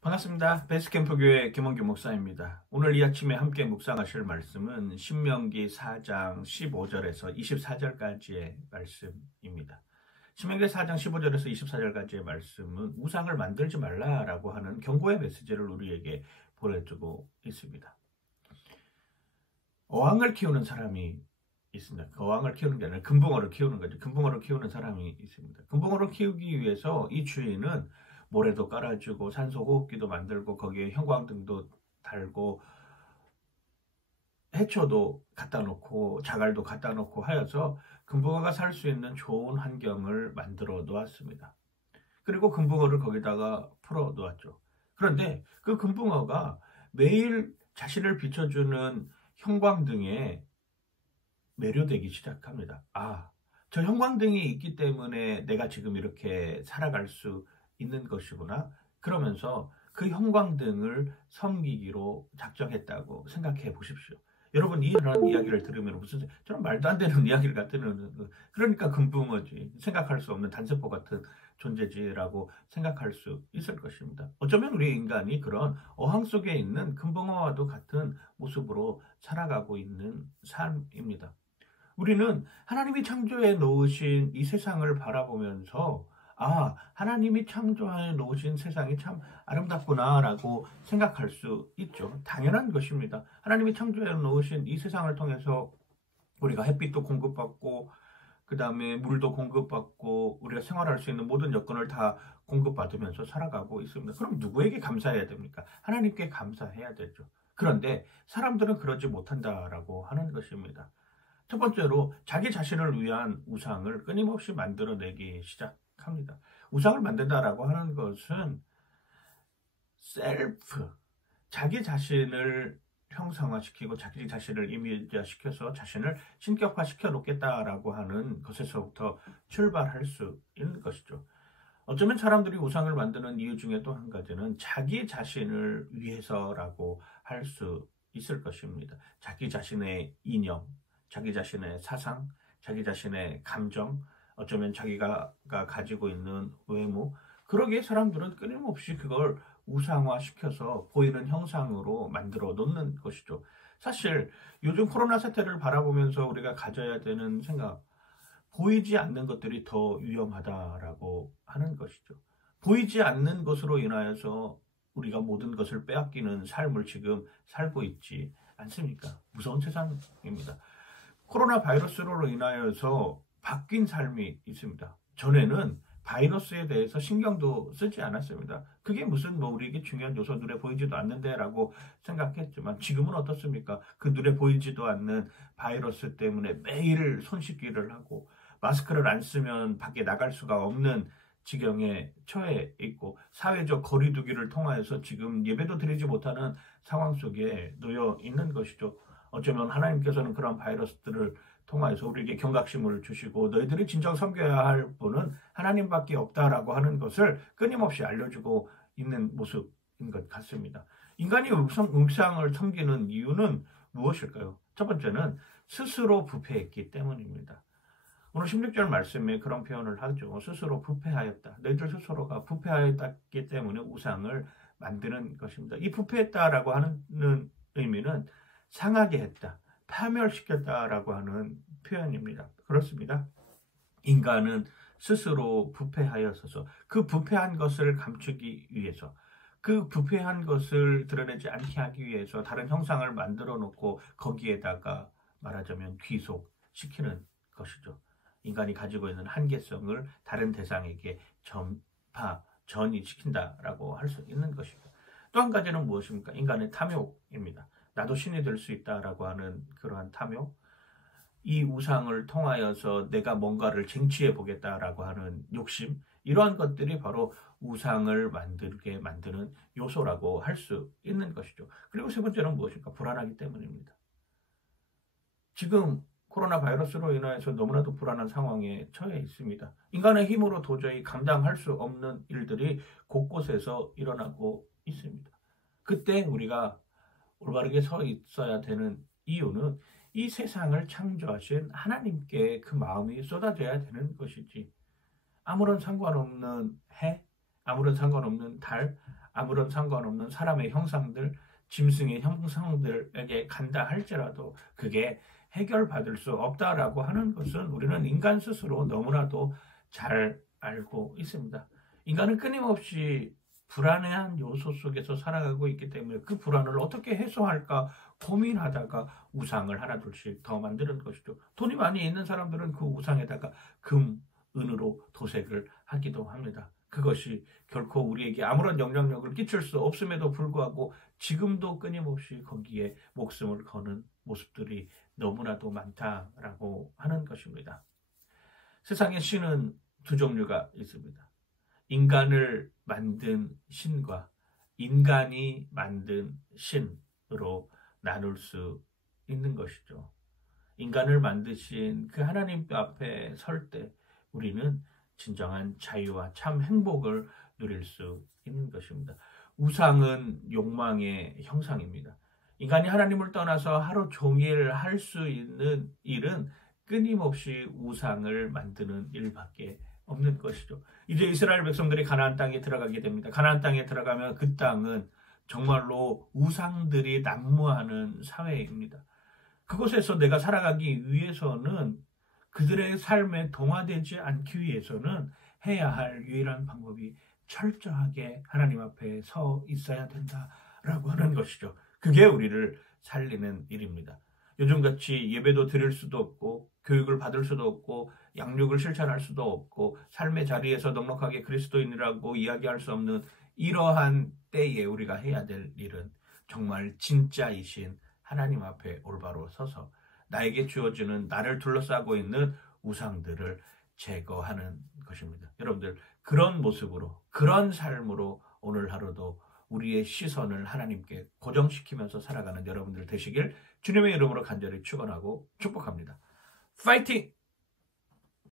반갑습니다. 베이스캠프교회 김원규 목사입니다. 오늘 이 아침에 함께 묵상하실 말씀은 신명기 4장 15절에서 24절까지의 말씀입니다. 신명기 4장 15절에서 24절까지의 말씀은 우상을 만들지 말라라고 하는 경고의 메시지를 우리에게 보내주고 있습니다. 어항을 키우는 사람이 있습니다. 그 어항을 키우는 게 아니라 금붕어를 키우는 거죠. 금붕어를 키우는 사람이 있습니다. 금붕어를 키우기 위해서 이 주인은 모래도 깔아주고 산소 호흡기도 만들고 거기에 형광등도 달고 해초도 갖다 놓고 자갈도 갖다 놓고 하여서 금붕어가 살 수 있는 좋은 환경을 만들어 놓았습니다. 그리고 금붕어를 거기다가 풀어 놓았죠. 그런데 그 금붕어가 매일 자신을 비춰주는 형광등에 매료되기 시작합니다. 저 형광등이 있기 때문에 내가 지금 이렇게 살아갈 수 있는 것이구나. 그러면서 그 형광등을 섬기기로 작정했다고 생각해 보십시오. 여러분, 이런 이야기를 들으면 무슨 저런 말도 안 되는 이야기를 같은, 그러니까 금붕어지, 생각할 수 없는 단세포 같은 존재지라고 생각할 수 있을 것입니다. 어쩌면 우리 인간이 그런 어항 속에 있는 금붕어와도 같은 모습으로 살아가고 있는 삶입니다. 우리는 하나님이 창조해 놓으신 이 세상을 바라보면서 하나님이 창조해 놓으신 세상이 참 아름답구나라고 생각할 수 있죠. 당연한 것입니다. 하나님이 창조해 놓으신 이 세상을 통해서 우리가 햇빛도 공급받고 그 다음에 물도 공급받고 우리가 생활할 수 있는 모든 여건을 다 공급받으면서 살아가고 있습니다. 그럼 누구에게 감사해야 됩니까? 하나님께 감사해야 되죠. 그런데 사람들은 그러지 못한다라고 하는 것입니다. 첫 번째로 자기 자신을 위한 우상을 끊임없이 만들어내기 시작합니다. 우상을 만든다라고 하는 것은 셀프, 자기 자신을 형상화시키고 자기 자신을 이미지화시켜서 자신을 신격화시켜 놓겠다라고 하는 것에서부터 출발할 수 있는 것이죠. 어쩌면 사람들이 우상을 만드는 이유 중에 또 한 가지는 자기 자신을 위해서라고 할 수 있을 것입니다. 자기 자신의 이념, 자기 자신의 사상, 자기 자신의 감정, 어쩌면 자기가 가지고 있는 외모, 그러기에 사람들은 끊임없이 그걸 우상화시켜서 보이는 형상으로 만들어 놓는 것이죠. 사실 요즘 코로나 사태를 바라보면서 우리가 가져야 되는 생각, 보이지 않는 것들이 더 위험하다라고 하는 것이죠. 보이지 않는 것으로 인하여서 우리가 모든 것을 빼앗기는 삶을 지금 살고 있지 않습니까? 무서운 세상입니다. 코로나 바이러스로 인하여서 바뀐 삶이 있습니다. 전에는 바이러스에 대해서 신경도 쓰지 않았습니다. 그게 무슨 우리에게 중요한 요소, 눈에 보이지도 않는데 라고 생각했지만 지금은 어떻습니까? 그 눈에 보이지도 않는 바이러스 때문에 매일 손 씻기를 하고 마스크를 안 쓰면 밖에 나갈 수가 없는 지경에 처해 있고 사회적 거리두기를 통하여서 지금 예배도 드리지 못하는 상황 속에 놓여 있는 것이죠. 어쩌면 하나님께서는 그런 바이러스들을 통하여서 우리에게 경각심을 주시고 너희들이 진정 섬겨야 할 분은 하나님밖에 없다라고 하는 것을 끊임없이 알려주고 있는 모습인 것 같습니다. 인간이 우상을 섬기는 이유는 무엇일까요? 첫 번째는 스스로 부패했기 때문입니다. 오늘 16절 말씀에 그런 표현을 하죠. 스스로 부패하였다. 너희들 스스로가 부패하였기 때문에 우상을 만드는 것입니다. 이 부패했다라고 하는 의미는 상하게 했다, 파멸시켰다라고 하는 표현입니다. 그렇습니다. 인간은 스스로 부패하여서 그 부패한 것을 감추기 위해서, 그 부패한 것을 드러내지 않게 하기 위해서 다른 형상을 만들어 놓고 거기에다가 말하자면 귀속시키는 것이죠. 인간이 가지고 있는 한계성을 다른 대상에게 전이시킨다라고 할 수 있는 것입니다. 또 한 가지는 무엇입니까? 인간의 탐욕입니다. 나도 신이 될 수 있다라고 하는 그러한 탐욕, 이 우상을 통하여서 내가 뭔가를 쟁취해 보겠다라고 하는 욕심, 이러한 것들이 바로 우상을 만들게 만드는 요소라고 할 수 있는 것이죠. 그리고 세 번째는 무엇입니까? 불안하기 때문입니다. 지금 코로나 바이러스로 인해서 너무나도 불안한 상황에 처해 있습니다. 인간의 힘으로 도저히 감당할 수 없는 일들이 곳곳에서 일어나고 있습니다. 그때 우리가 올바르게 서 있어야 되는 이유는 이 세상을 창조하신 하나님께 그 마음이 쏟아져야 되는 것이지, 아무런 상관없는 해, 아무런 상관없는 달, 아무런 상관없는 사람의 형상들, 짐승의 형상들에게 간다 할지라도 그게 해결받을 수 없다라고 하는 것은 우리는 인간 스스로 너무나도 잘 알고 있습니다. 인간은 끊임없이 불안한 요소 속에서 살아가고 있기 때문에 그 불안을 어떻게 해소할까 고민하다가 우상을 하나둘씩 더 만드는 것이죠. 돈이 많이 있는 사람들은 그 우상에다가 금, 은으로 도색을 하기도 합니다. 그것이 결코 우리에게 아무런 영향력을 끼칠 수 없음에도 불구하고 지금도 끊임없이 거기에 목숨을 거는 모습들이 너무나도 많다라고 하는 것입니다. 세상에 신은 두 종류가 있습니다. 인간을 만든 신과 인간이 만든 신으로 나눌 수 있는 것이죠. 인간을 만드신 그 하나님 앞에 설 때 우리는 진정한 자유와 참 행복을 누릴 수 있는 것입니다. 우상은 욕망의 형상입니다. 인간이 하나님을 떠나서 하루 종일 할 수 있는 일은 끊임없이 우상을 만드는 일밖에 없는 것이죠. 이제 이스라엘 백성들이 가나안 땅에 들어가게 됩니다. 가나안 땅에 들어가면 그 땅은 정말로 우상들이 난무하는 사회입니다. 그곳에서 내가 살아가기 위해서는 그들의 삶에 동화되지 않기 위해서는 해야 할 유일한 방법이 철저하게 하나님 앞에 서 있어야 된다라고 하는 것이죠. 그게 우리를 살리는 일입니다. 요즘같이 예배도 드릴 수도 없고 교육을 받을 수도 없고 양육을 실천할 수도 없고 삶의 자리에서 넉넉하게 그리스도인이라고 이야기할 수 없는 이러한 때에 우리가 해야 될 일은 정말 진짜이신 하나님 앞에 올바로 서서 나에게 주어지는 나를 둘러싸고 있는 우상들을 제거하는 것입니다. 여러분들 그런 모습으로 그런 삶으로 오늘 하루도 우리의 시선을 하나님께 고정시키면서 살아가는 여러분들 되시길 주님의 이름으로 간절히 축원하고 축복합니다. 파이팅!